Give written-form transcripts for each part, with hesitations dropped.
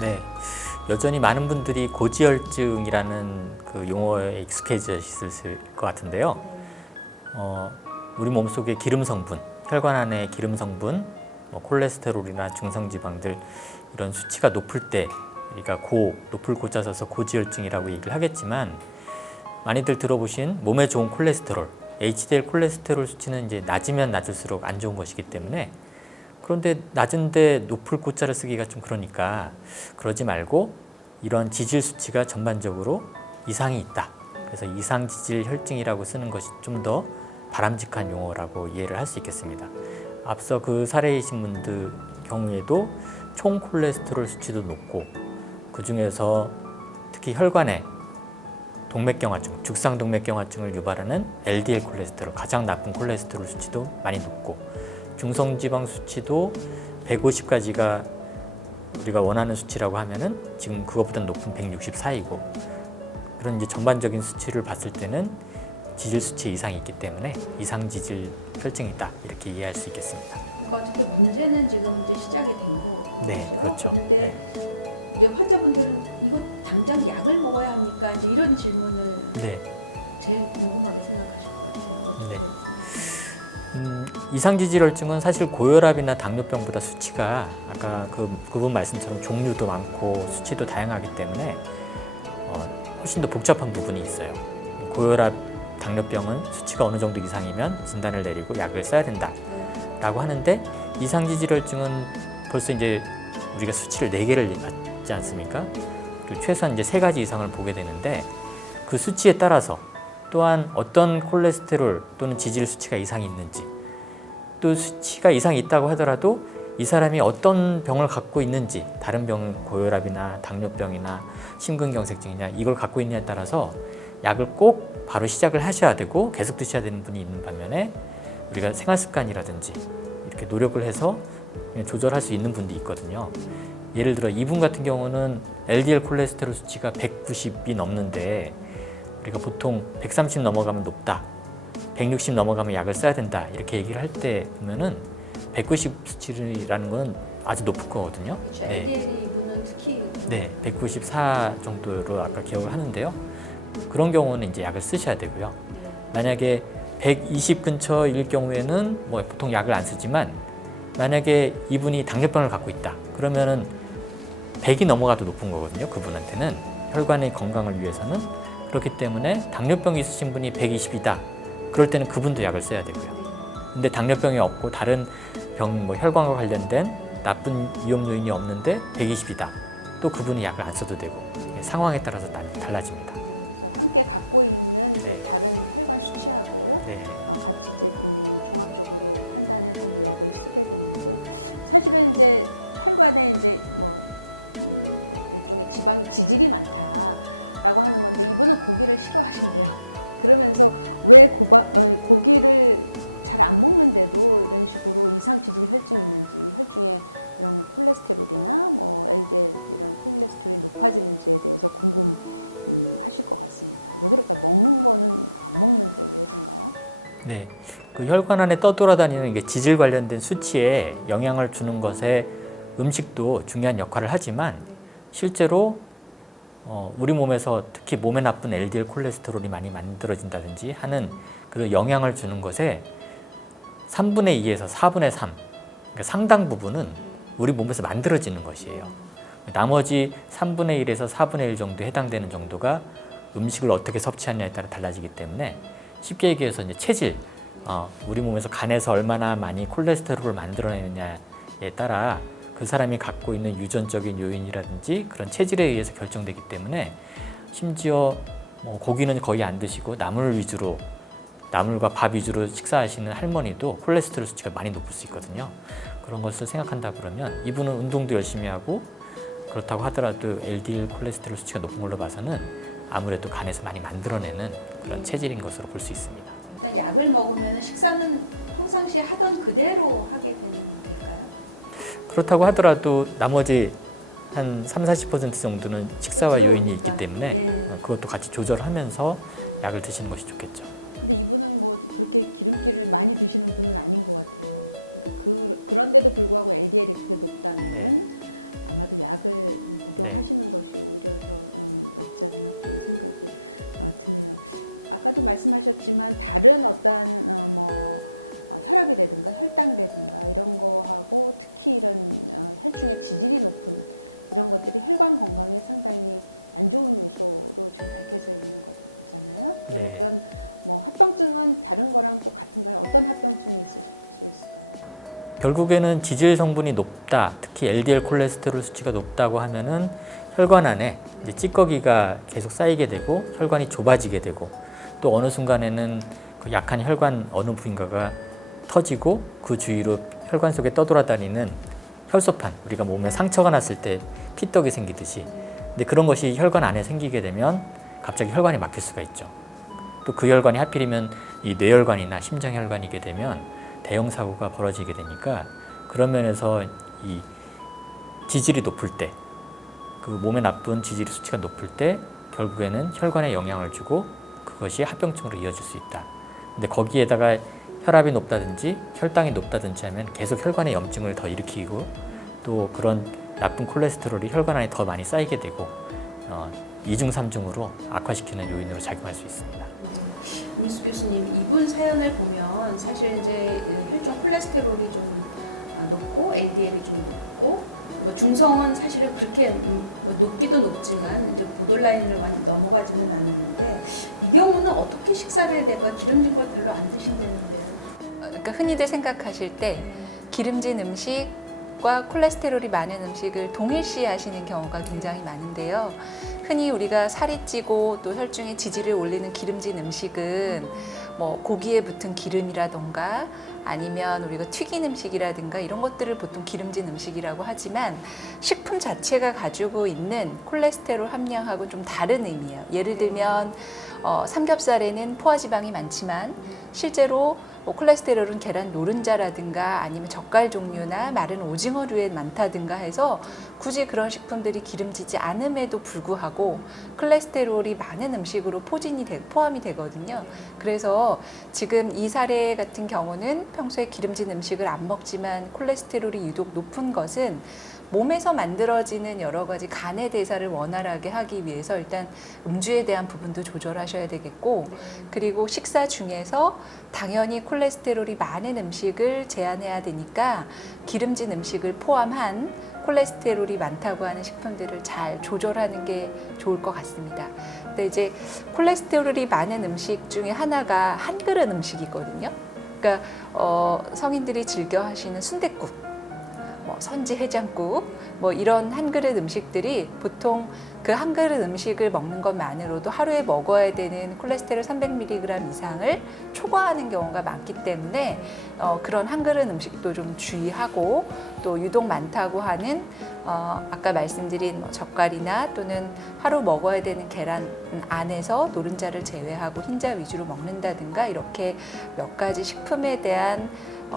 네, 여전히 많은 분들이 고지혈증이라는 그 용어에 익숙해지실 것 같은데요. 우리 몸속의 기름 성분, 혈관 안에 기름 성분, 콜레스테롤이나 중성지방들 이런 수치가 높을 때 우리가 높을 고자 써서 고지혈증이라고 얘기를 하겠지만, 많이들 들어보신 몸에 좋은 콜레스테롤, HDL 콜레스테롤 수치는 이제 낮으면 낮을수록 안 좋은 것이기 때문에, 그런데 낮은데 높을 고자를 쓰기가 좀 그러니까 그러지 말고 이런 지질 수치가 전반적으로 이상이 있다. 그래서 이상지질 혈증이라고 쓰는 것이 좀 더 바람직한 용어라고 이해를 할 수 있겠습니다. 앞서 그 사례이신 분들 경우에도 총 콜레스테롤 수치도 높고, 그 중에서 특히 혈관에 동맥경화증, 죽상동맥경화증을 유발하는 LDL 콜레스테롤, 가장 나쁜 콜레스테롤 수치도 많이 높고, 중성지방 수치도 150까지가 우리가 원하는 수치라고 하면은 지금 그것보다 높은 164이고, 그런 이제 전반적인 수치를 봤을 때는 지질 수치 이상이 있기 때문에 이상 지질 혈증이다, 이렇게 이해할 수 있겠습니다. 그러니까 어쨌든 문제는 지금 이제 시작이 된 거고. 네, 그렇죠. 근데 네. 이제 환자분들은 이거 당장 약을 먹어야 합니까? 이제 이런 질문을 네. 제일 궁금하게 생각하시거든요. 네. 이상지질혈증은 사실 고혈압이나 당뇨병보다 수치가 아까 그분 말씀처럼 종류도 많고 수치도 다양하기 때문에 훨씬 더 복잡한 부분이 있어요. 고혈압, 당뇨병은 수치가 어느 정도 이상이면 진단을 내리고 약을 써야 된다라고 하는데, 이상지질혈증은 벌써 이제 우리가 수치를 4개를 맞지 않습니까? 그리고 최소한 이제 3가지 이상을 보게 되는데, 그 수치에 따라서 또한 어떤 콜레스테롤 또는 지질 수치가 이상이 있는지, 또 수치가 이상이 있다고 하더라도 이 사람이 어떤 병을 갖고 있는지, 다른 병, 고혈압이나 당뇨병이나 심근경색증이냐 이걸 갖고 있느냐에 따라서 약을 꼭 바로 시작을 하셔야 되고 계속 드셔야 되는 분이 있는 반면에, 우리가 생활습관이라든지 이렇게 노력을 해서 조절할 수 있는 분도 있거든요. 예를 들어 이분 같은 경우는 LDL 콜레스테롤 수치가 190이 넘는데, 우리가 보통 130 넘어가면 높다, 160 넘어가면 약을 써야 된다, 이렇게 얘기를 할 때 보면은 190 수치라는 건 아주 높을 거거든요. 그렇죠. 네. LDL 분은 특히 네, 194 정도로 아까 기억을 하는데요. 그런 경우는 이제 약을 쓰셔야 되고요. 만약에 120 근처일 경우에는 뭐 보통 약을 안 쓰지만, 만약에 이분이 당뇨병을 갖고 있다, 그러면은 100이 넘어가도 높은 거거든요. 그분한테는 혈관의 건강을 위해서는. 그렇기 때문에 당뇨병이 있으신 분이 120이다, 그럴 때는 그분도 약을 써야 되고요. 근데 당뇨병이 없고 다른 병, 혈관과 관련된 나쁜 위험 요인이 없는데 120이다, 또 그분은 약을 안 써도 되고, 상황에 따라서 달라집니다. 크게 갖고 있는 네. 약을 쓰셔야 돼요. 네. 사실은 이제 혈관에 이제 지방 지질이 많다라고 하는 건데, 이분은 고기를 싫어하십니다. 그러면서 왜 고기를 잘 안 먹는데도 이런 식으로 이상 지질 혈증이 혈중에 콜레스테롤이나 LDL 콜레스테롤이 높아지는지 먹는 거는 네, 그 혈관 안에 떠돌아다니는 게 지질 관련된 수치에 영향을 주는 것에 음식도 중요한 역할을 하지만, 실제로 우리 몸에서 특히 몸에 나쁜 LDL 콜레스테롤이 많이 만들어진다든지 하는 그 영향을 주는 것에 3분의 2에서 4분의 3, 그러니까 상당 부분은 우리 몸에서 만들어지는 것이에요. 나머지 3분의 1에서 4분의 1 정도에 해당되는 정도가 음식을 어떻게 섭취하느냐에 따라 달라지기 때문에, 쉽게 얘기해서 이제 체질, 우리 몸에서 간에서 얼마나 많이 콜레스테롤을 만들어내느냐에 따라 그 사람이 갖고 있는 유전적인 요인이라든지 그런 체질에 의해서 결정되기 때문에, 심지어 고기는 거의 안 드시고 나물과 밥 위주로 식사하시는 할머니도 콜레스테롤 수치가 많이 높을 수 있거든요. 그런 것을 생각한다 그러면 이분은 운동도 열심히 하고, 그렇다고 하더라도 LDL 콜레스테롤 수치가 높은 걸로 봐서는 아무래도 간에서 많이 만들어내는 그런 체질인 것으로 볼 수 있습니다. 일단 약을 먹으면 식사는 평상시에 하던 그대로 하게 되는 건가요? 그렇다고 하더라도 나머지 한 30-40% 정도는 식사와 요인이 있기 때문에 그것도 같이 조절하면서 약을 드시는 것이 좋겠죠. 이분은 뭐 그렇게 기름기를 많이 드시는 분은 아닌 것 같아요. 그런데도 불구하고 LDL이 그렇게 높다는 네. 약을 결국에는 지질 성분이 높다, 특히 LDL 콜레스테롤 수치가 높다고 하면은 혈관 안에 이제 찌꺼기가 계속 쌓이게 되고 혈관이 좁아지게 되고 또 어느 순간에는 그 약한 혈관 어느 부인가가 터지고 그 주위로 혈관 속에 떠돌아다니는 혈소판, 우리가 몸에 상처가 났을 때 피떡이 생기듯이, 근데 그런 것이 혈관 안에 생기게 되면 갑자기 혈관이 막힐 수가 있죠. 또 그 혈관이 하필이면 이 뇌혈관이나 심장혈관이게 되면 대형 사고가 벌어지게 되니까, 그런 면에서 이 지질이 높을 때, 그 몸에 나쁜 지질 수치가 높을 때 결국에는 혈관에 영향을 주고 그것이 합병증으로 이어질 수 있다. 근데 거기에다가 혈압이 높다든지 혈당이 높다든지 하면 계속 혈관에 염증을 더 일으키고 또 그런 나쁜 콜레스테롤이 혈관 안에 더 많이 쌓이게 되고 2중, 3중으로 악화시키는 요인으로 작용할 수 있습니다. 임수 교수님, 이분 사연을 보면 사실 이제 혈중 콜레스테롤이 좀 높고 LDL이 좀 높고 뭐 중성은 사실은 그렇게 높기도 높지만 이제 보더라인을 많이 넘어가지는 않는데, 이 경우는 어떻게 식사를 해야 될까? 기름진 걸 별로 안 드신다는데요. 그러니까 흔히들 생각하실 때 기름진 음식과 콜레스테롤이 많은 음식을 동일시 하시는 경우가 굉장히 많은데요. 흔히 우리가 살이 찌고 또 혈중에 지질을 올리는 기름진 음식은 뭐 고기에 붙은 기름이라던가 아니면 우리가 튀긴 음식이라든가 이런 것들을 보통 기름진 음식이라고 하지만, 식품 자체가 가지고 있는 콜레스테롤 함량하고 좀 다른 의미예요. 예를 들면 삼겹살에는 포화지방이 많지만 실제로 콜레스테롤은 계란 노른자라든가 아니면 젓갈 종류나 마른 오징어류에 많다든가 해서 굳이 그런 식품들이 기름지지 않음에도 불구하고 콜레스테롤이 많은 음식으로 포함이 되거든요. 그래서 지금 이 사례 같은 경우는 평소에 기름진 음식을 안 먹지만 콜레스테롤이 유독 높은 것은 몸에서 만들어지는 여러 가지 간의 대사를 원활하게 하기 위해서 일단 음주에 대한 부분도 조절하셔야 되겠고, 그리고 식사 중에서 당연히 콜레스테롤이 많은 음식을 제한해야 되니까 기름진 음식을 포함한 콜레스테롤이 많다고 하는 식품들을 잘 조절하는 게 좋을 것 같습니다. 근데 이제 콜레스테롤이 많은 음식 중에 하나가 한 그릇 음식이거든요. 그러니까 성인들이 즐겨 하시는 순댓국, 선지 해장국, 이런 한 그릇 음식들이 보통 그 한 그릇 음식을 먹는 것만으로도 하루에 먹어야 되는 콜레스테롤 300mg 이상을 초과하는 경우가 많기 때문에 그런 한 그릇 음식도 좀 주의하고, 또 유독 많다고 하는 아까 말씀드린 젓갈이나 또는 하루 먹어야 되는 계란 안에서 노른자를 제외하고 흰자 위주로 먹는다든가 이렇게 몇 가지 식품에 대한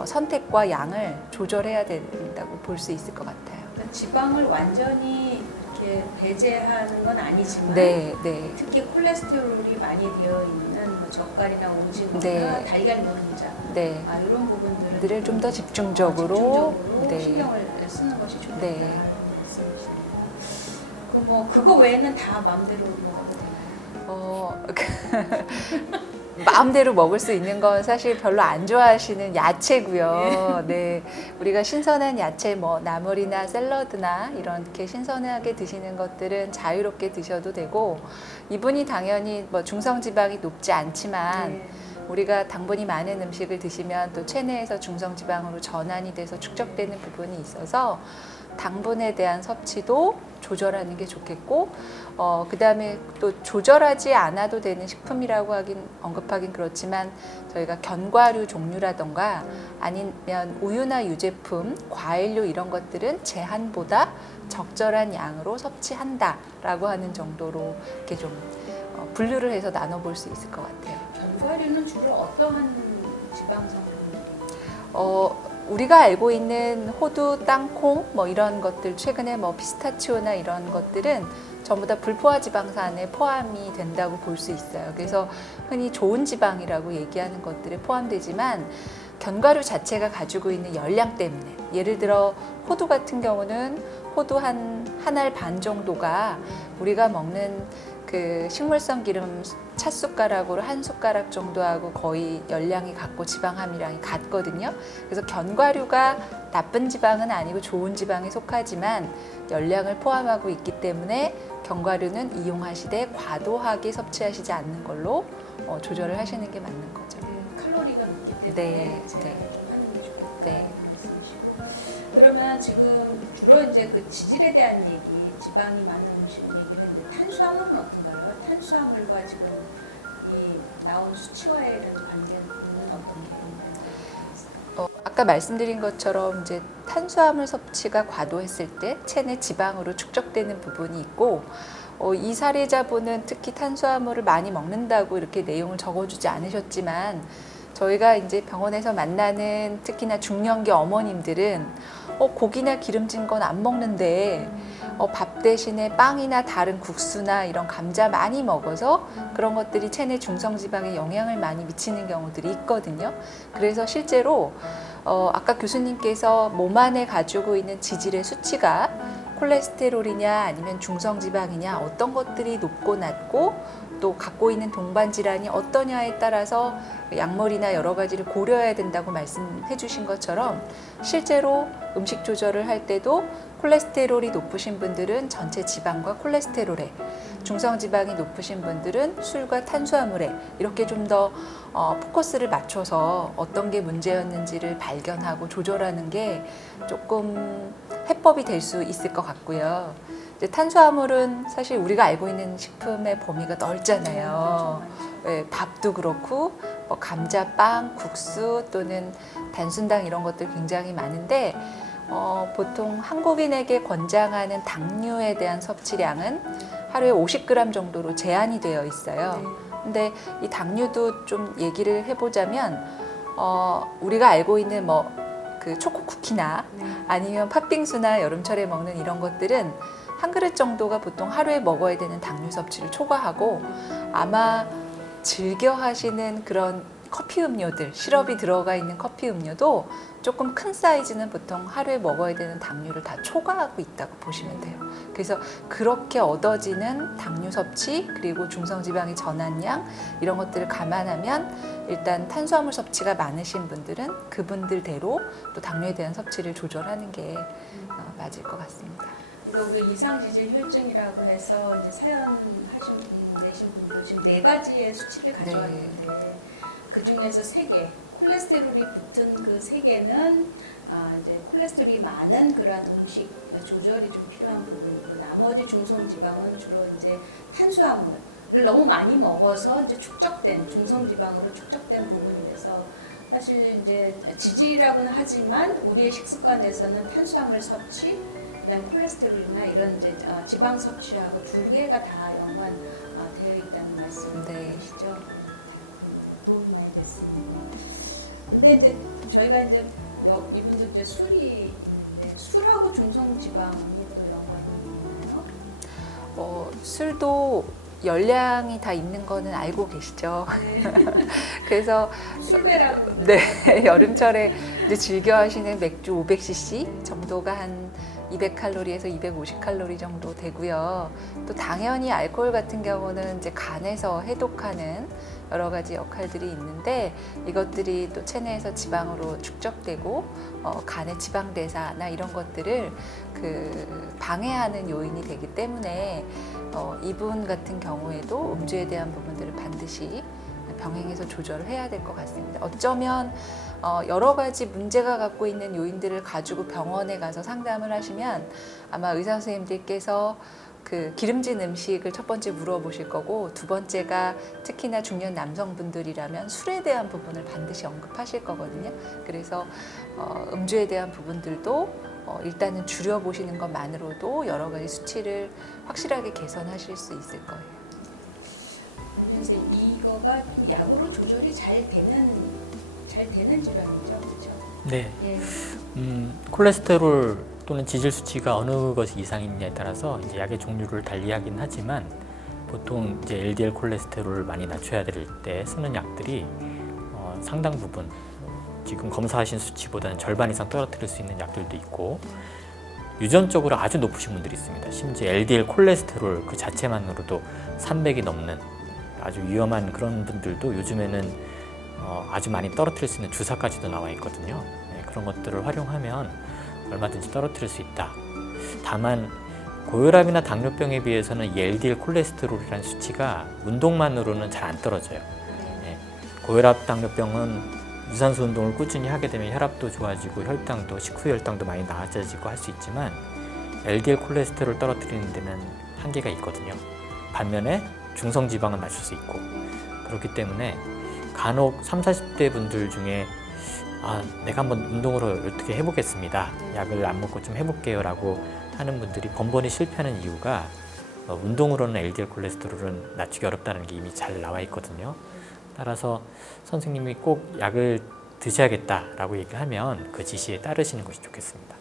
선택과 양을 조절해야 된다고 볼 수 있을 것 같아요. 그러니까 지방을 완전히 이렇게 배제하는 건 아니지만 네. 특히 콜레스테롤이 많이 되어 있는 젓갈이나 오징어나 네. 달걀 노른자 이런 부분들을 좀 더 집중적으로 신경을 쓰는 것이 좋겠다. 네. 그거 외에는 다 마음대로 먹어도 되나요? 마음대로 먹을 수 있는 건 사실 별로 안 좋아하시는 야채고요. 네, 우리가 신선한 야채, 나물이나 샐러드나 이렇게 신선하게 드시는 것들은 자유롭게 드셔도 되고, 이분이 당연히 중성 지방이 높지 않지만 우리가 당분이 많은 음식을 드시면 또 체내에서 중성 지방으로 전환이 돼서 축적되는 부분이 있어서 당분에 대한 섭취도 조절하는 게 좋겠고, 그 다음에 또 조절하지 않아도 되는 식품이라고 언급하긴 그렇지만 저희가 견과류 종류라던가 아니면 우유나 유제품, 과일류 이런 것들은 제한보다 적절한 양으로 섭취한다라고 하는 정도로 이렇게 좀 분류를 해서 나눠볼 수 있을 것 같아요. 견과류는 주로 어떠한 지방 성분이? 우리가 알고 있는 호두, 땅콩 이런 것들, 최근에 피스타치오나 이런 것들은 전부 다 불포화 지방산에 포함이 된다고 볼 수 있어요. 그래서 흔히 좋은 지방이라고 얘기하는 것들에 포함되지만 견과류 자체가 가지고 있는 열량 때문에, 예를 들어 호두 같은 경우는 호두 한 알 반 정도가 우리가 먹는 그 식물성 기름 차 숟가락으로 한 숟가락 정도하고 거의 열량이 같고 지방 함유량이 같거든요. 그래서 견과류가 나쁜 지방은 아니고 좋은 지방에 속하지만 열량을 포함하고 있기 때문에 견과류는 이용하시되 과도하게 섭취하시지 않는 걸로 조절을 하시는 게 맞는 거죠. 칼로리가 높기 때문에 네. 제한을 좀 하는 게 좋겠다. 네. 말씀이시고. 그러면 지금 주로 이제 그 지질에 대한 얘기, 지방이 많은 음식 얘기를 했는데 탄수화물은 어떤가요? 탄수화물과 지금 이 나온 수치와의 이런 관계는 어떤 게 있나요? 아까 말씀드린 것처럼 이제 탄수화물 섭취가 과도했을 때 체내 지방으로 축적되는 부분이 있고 이 사례자분은 특히 탄수화물을 많이 먹는다고 이렇게 내용을 적어주지 않으셨지만 저희가 이제 병원에서 만나는 특히나 중년기 어머님들은 고기나 기름진 건 안 먹는데 밥 대신에 빵이나 다른 국수나 이런 감자 많이 먹어서 그런 것들이 체내 중성지방에 영향을 많이 미치는 경우들이 있거든요. 그래서 실제로 아까 교수님께서 몸 안에 가지고 있는 지질의 수치가 콜레스테롤이냐 아니면 중성지방이냐 어떤 것들이 높고 낮고 또 갖고 있는 동반 질환이 어떠냐에 따라서 약물이나 여러 가지를 고려해야 된다고 말씀해 주신 것처럼 실제로 음식 조절을 할 때도 콜레스테롤이 높으신 분들은 전체 지방과 콜레스테롤에, 중성지방이 높으신 분들은 술과 탄수화물에 이렇게 좀 더 포커스를 맞춰서 어떤 게 문제였는지를 발견하고 조절하는 게 조금 해법이 될 수 있을 것 같고요. 이제 탄수화물은 사실 우리가 알고 있는 식품의 범위가 넓잖아요. 네, 밥도 그렇고 감자빵, 국수 또는 단순당 이런 것들 굉장히 많은데 보통 한국인에게 권장하는 당류에 대한 섭취량은 하루에 50g 정도로 제한이 되어 있어요. 근데 이 당류도 좀 얘기를 해보자면 우리가 알고 있는 그 초코 쿠키나 아니면 팥빙수나 여름철에 먹는 이런 것들은 한 그릇 정도가 보통 하루에 먹어야 되는 당류 섭취를 초과하고 아마 즐겨 하시는 그런 커피 음료들, 시럽이 들어가 있는 커피 음료도 조금 큰 사이즈는 보통 하루에 먹어야 되는 당류를 다 초과하고 있다고 보시면 돼요. 그래서 그렇게 얻어지는 당류 섭취 그리고 중성지방의 전환량 이런 것들을 감안하면 일단 탄수화물 섭취가 많으신 분들은 그분들대로 또 당류에 대한 섭취를 조절하는 게 맞을 것 같습니다. 그러니까 우리 이상지질 혈증이라고 해서 이제 사연 하신 분 내신 분도 지금 4가지의 수치를 가져왔는데 그 중에서 3개 콜레스테롤이 붙은 그 3개는 이제 콜레스테롤이 많은 그러한 음식 조절이 좀 필요한 부분이고 나머지 중성지방은 주로 이제 탄수화물을 너무 많이 먹어서 이제 축적된 중성지방으로 축적된 부분이라서 사실 이제 지질이라고는 하지만 우리의 식습관에서는 탄수화물 섭취 그다음 콜레스테롤이나 이런 이제 지방 섭취하고 2개가 다 연관되어 있다는 말씀이시죠? 도움이 많이 됐습니다. 근데 이제 저희가 이제 이분도 이제 술이 있는데 술하고 중성지방이 또 연관이 있나요? 술도 열량이 다 있는 거는 알고 계시죠? 네. 그래서 술배라고. 네, 여름철에 이제 즐겨 하시는 맥주 500cc 정도가 한 200칼로리에서 250칼로리 정도 되고요. 또 당연히 알코올 같은 경우는 이제 간에서 해독하는 여러 가지 역할들이 있는데 이것들이 또 체내에서 지방으로 축적되고 간의 지방 대사나 이런 것들을 방해하는 요인이 되기 때문에 이분 같은 경우에도 음주에 대한 부분들을 반드시 병행해서 조절을 해야 될 것 같습니다. 어쩌면 여러 가지 문제가 갖고 있는 요인들을 가지고 병원에 가서 상담을 하시면 아마 의사 선생님들께서 그 기름진 음식을 첫 번째 물어보실 거고 두 번째가 특히나 중년 남성분들이라면 술에 대한 부분을 반드시 언급하실 거거든요. 그래서 음주에 대한 부분들도 일단은 줄여보시는 것만으로도 여러 가지 수치를 확실하게 개선하실 수 있을 거예요. 선생님, 이거가 약으로 조절이 잘 되는 질환이죠, 그렇죠? 네. 예. 콜레스테롤 또는 지질 수치가 어느 것이 이상이냐에 따라서 이제 약의 종류를 달리하긴 하지만 보통 이제 LDL 콜레스테롤을 많이 낮춰야 될 때 쓰는 약들이 상당 부분 지금 검사하신 수치보다는 절반 이상 떨어뜨릴 수 있는 약들도 있고 유전적으로 아주 높으신 분들이 있습니다. 심지어 LDL 콜레스테롤 그 자체만으로도 300이 넘는 아주 위험한 그런 분들도 요즘에는 아주 많이 떨어뜨릴 수 있는 주사까지도 나와 있거든요. 네, 그런 것들을 활용하면 얼마든지 떨어뜨릴 수 있다. 다만 고혈압이나 당뇨병에 비해서는 이 LDL 콜레스테롤이라는 수치가 운동만으로는 잘 안 떨어져요. 네, 고혈압, 당뇨병은 유산소 운동을 꾸준히 하게 되면 혈압도 좋아지고 혈당도 식후 혈당도 많이 낮아지고 할 수 있지만 LDL 콜레스테롤 떨어뜨리는 데는 한계가 있거든요. 반면에 중성 지방은 낮출 수 있고 그렇기 때문에 간혹 30, 40대 분들 중에 내가 한번 운동으로 어떻게 해보겠습니다. 약을 안 먹고 좀 해볼게요 라고 하는 분들이 번번이 실패하는 이유가 운동으로는 LDL 콜레스테롤은 낮추기 어렵다는 게 이미 잘 나와 있거든요. 따라서 선생님이 꼭 약을 드셔야겠다라고 얘기를 하면 그 지시에 따르시는 것이 좋겠습니다.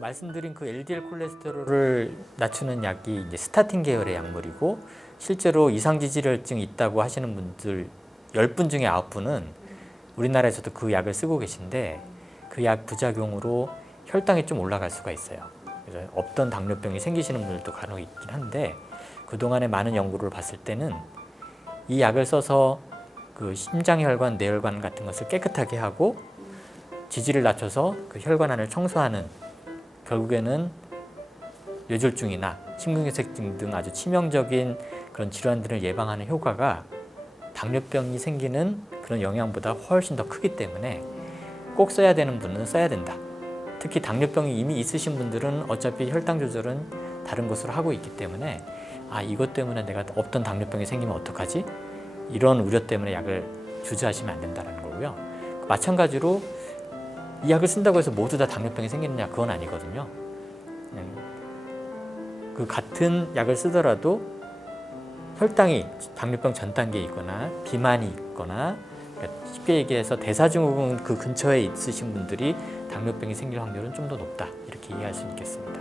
말씀드린 그 LDL 콜레스테롤을 낮추는 약이 이제 스타틴 계열의 약물이고 실제로 이상지질혈증이 있다고 하시는 분들 10분 중에 9분은 우리나라에서도 그 약을 쓰고 계신데 그 약 부작용으로 혈당이 좀 올라갈 수가 있어요. 그래서 없던 당뇨병이 생기시는 분들도 간혹 있긴 한데 그동안의 많은 연구를 봤을 때는 이 약을 써서 그 심장혈관, 뇌혈관 같은 것을 깨끗하게 하고 지질을 낮춰서 그 혈관 안을 청소하는 결국에는 뇌졸중이나 심근경색증 등 아주 치명적인 그런 질환들을 예방하는 효과가 당뇨병이 생기는 그런 영향보다 훨씬 더 크기 때문에 꼭 써야 되는 분은 써야 된다. 특히 당뇨병이 이미 있으신 분들은 어차피 혈당 조절은 다른 것으로 하고 있기 때문에 이것 때문에 내가 없던 당뇨병이 생기면 어떡하지? 이런 우려 때문에 약을 주저하시면 안 된다는 거고요. 마찬가지로 이 약을 쓴다고 해서 모두 다 당뇨병이 생기느냐 그건 아니거든요. 그 같은 약을 쓰더라도 혈당이 당뇨병 전 단계에 있거나 비만이 있거나 쉽게 얘기해서 대사증후군 그 근처에 있으신 분들이 당뇨병이 생길 확률은 좀 더 높다 이렇게 이해할 수 있겠습니다.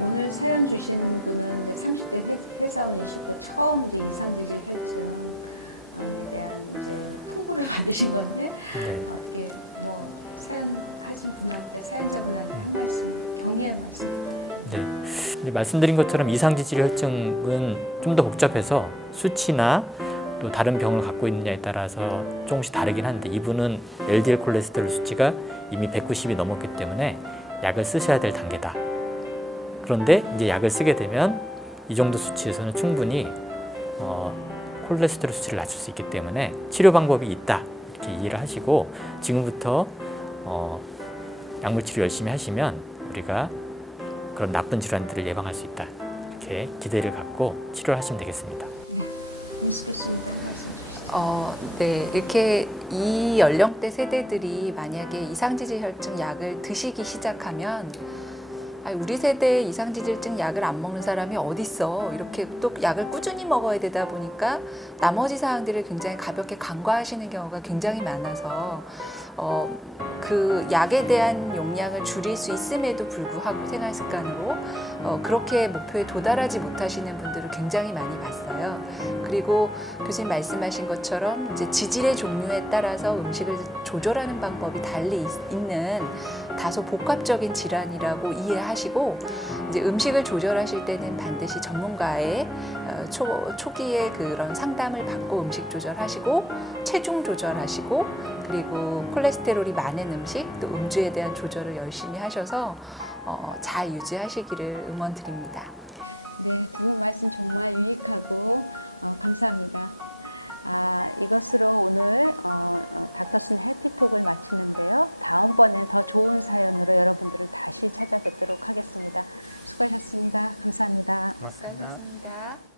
오늘 사연 주신 분은 30대 회사원이시고 처음 이제 이상지질혈증에 대한 이제 통보를 받으신 건데 어떻게 뭐 사연하신 분한테 사연자분한테 한 말씀 격려의 말씀. 네, 말씀드린 것처럼 이상지질혈증은 좀 더 복잡해서 수치나 또 다른 병을 갖고 있느냐에 따라서 조금씩 다르긴 한데 이분은 LDL 콜레스테롤 수치가 이미 190이 넘었기 때문에 약을 쓰셔야 될 단계다. 그런데 이제 약을 쓰게 되면 이 정도 수치에서는 충분히 콜레스테롤 수치를 낮출 수 있기 때문에 치료 방법이 있다 이렇게 이해를 하시고 지금부터 약물 치료 열심히 하시면 우리가 그런 나쁜 질환들을 예방할 수 있다 이렇게 기대를 갖고 치료를 하시면 되겠습니다. 네, 이렇게 이 연령대 세대들이 만약에 이상지질혈증 약을 드시기 시작하면 우리 세대에 이상지질증 약을 안 먹는 사람이 어딨어 이렇게 또 약을 꾸준히 먹어야 되다 보니까 나머지 사항들을 굉장히 가볍게 간과하시는 경우가 굉장히 많아서 그 약에 대한 용량을 줄일 수 있음에도 불구하고 생활 습관으로 그렇게 목표에 도달하지 못하시는 분들을 굉장히 많이 봤어요. 그리고 교수님 말씀하신 것처럼 이제 지질의 종류에 따라서 음식을 조절하는 방법이 달리 있는 다소 복합적인 질환이라고 이해하시고 이제 음식을 조절하실 때는 반드시 전문가의 초기에 그런 상담을 받고 음식 조절하시고 체중 조절하시고 그리고 콜레스테롤이 많은 음식 또 음주에 대한 조절을 열심히 하셔서 잘 유지하시기를 응원드립니다. 말씀 정말 유익하고 감사합니다. 고맙습니다. 수고하셨습니다.